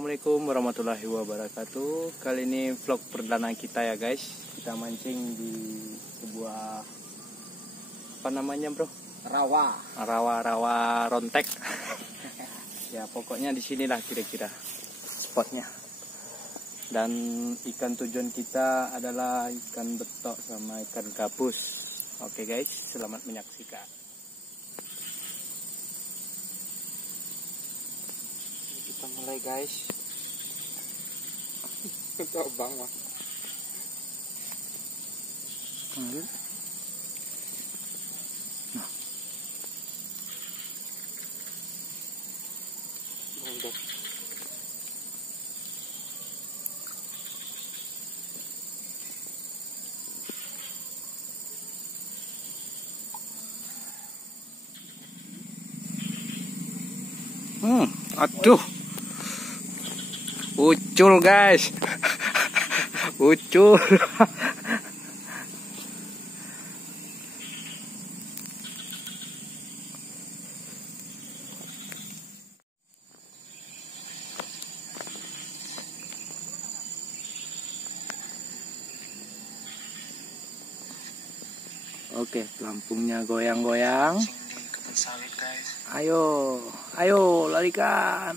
Assalamualaikum warahmatullahi wabarakatuh. Kali ini vlog perdana kita ya guys. Kita mancing di sebuah apa namanya bro? Rawa rontek. Ya pokoknya di sinilah kira-kira spotnya. Dan ikan tujuan kita adalah ikan betok sama ikan gabus. Oke guys, selamat menyaksikan. Kita mulai guys. Coba mah. Nah. Mantap. Aduh. Ucul guys. Ucul. Oke, pelampungnya goyang-goyang. Ayo, larikan.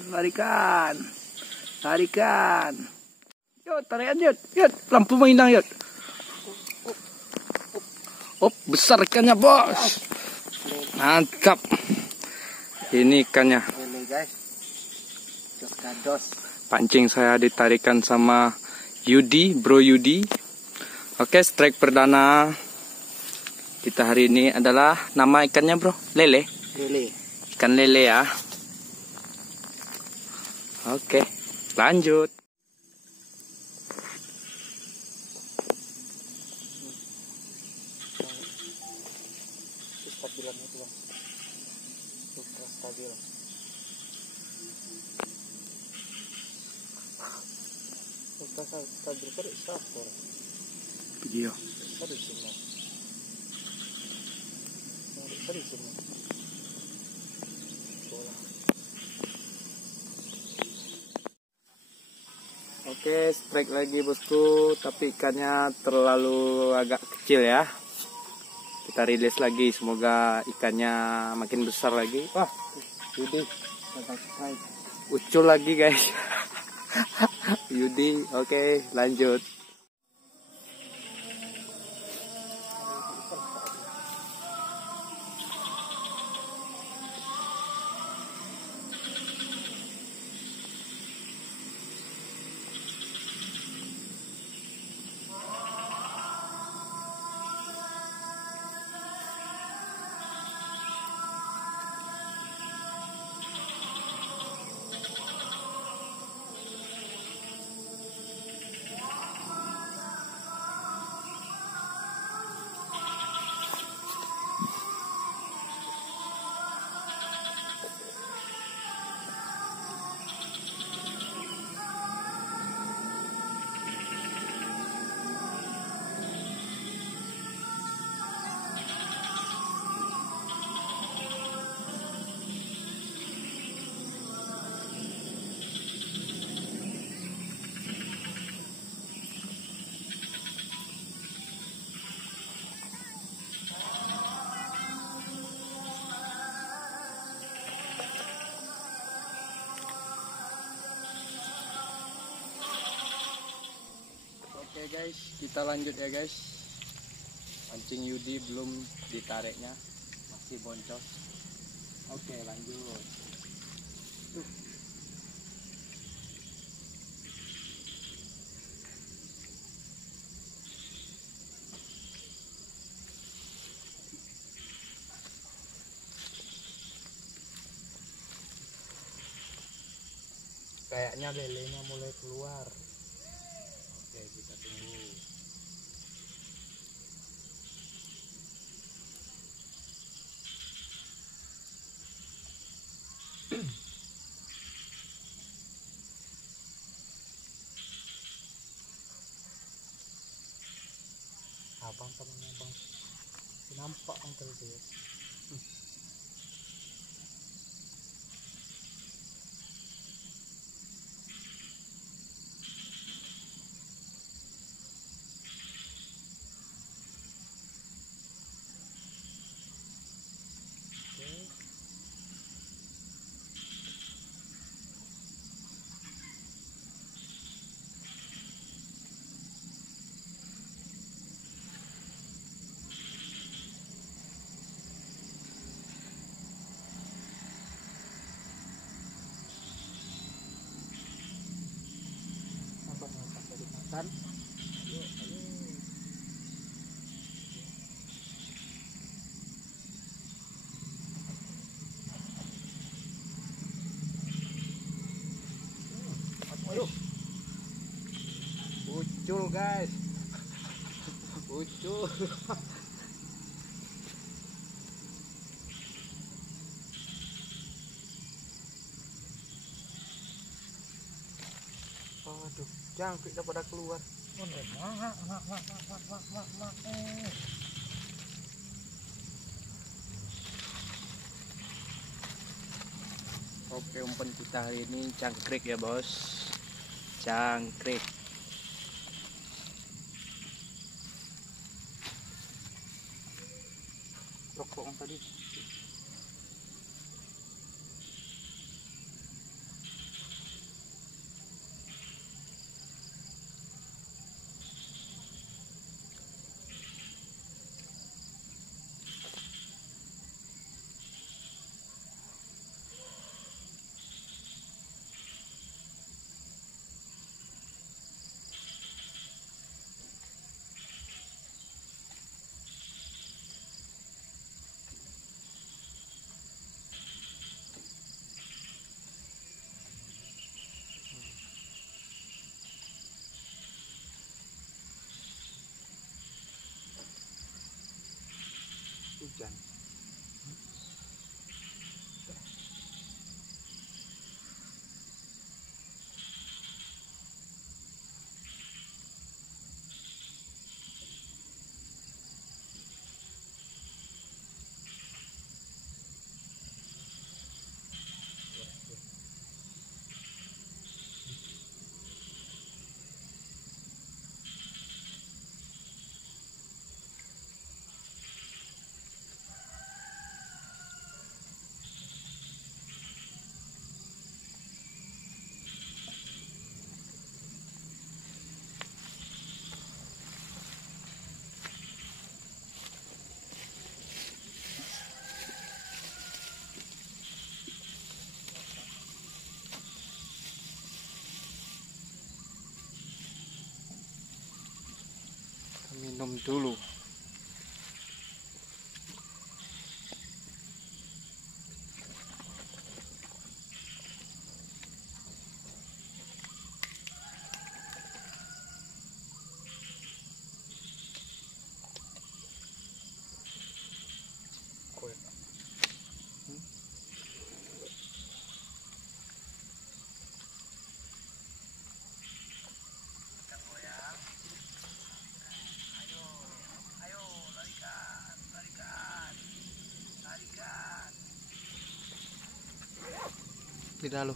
Yuk, tarian yuk, lampu menghindang yuk. Oh, besar ikannya bos. Mantap. Ini ikannya. Ini guys. Gados. Pancing saya ditarikan sama Yudi, Bro Yudi. Oke, strike perdana kita hari ini adalah nama ikannya bro, lele. Ikan lele ya. Oke, lanjut. Stabilan itu bang. Super stabil. Kita stabil terus staffer. Video. Terus semua. Terus semua. Oke, strike lagi bosku, tapi ikannya terlalu agak kecil ya. Kita rilis lagi, semoga ikannya makin besar lagi. Wah, Yudi, ucul lagi guys. Yudi, oke, lanjut. Oke guys, kita lanjut ya guys. Pancing Yudi belum ditariknya, masih boncos. Oke, lanjut. Kayaknya lelenya mulai keluar. Oke, kita tunggu. Abang temennya bang, nampak kan terus ya. guys. Lucu. Aduh, jangkrik udah pada keluar. Oke, umpan kita hari ini jangkrik ya bos, jangkrik. Rokok yang tadi. Hujan. Minum dulu. Tidak loh.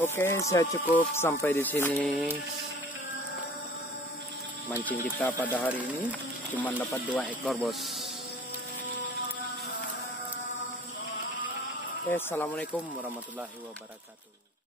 Oke, saya cukup sampai di sini. Mancing kita pada hari ini cuma dapat 2 ekor, bos. Oke, assalamualaikum warahmatullahi wabarakatuh.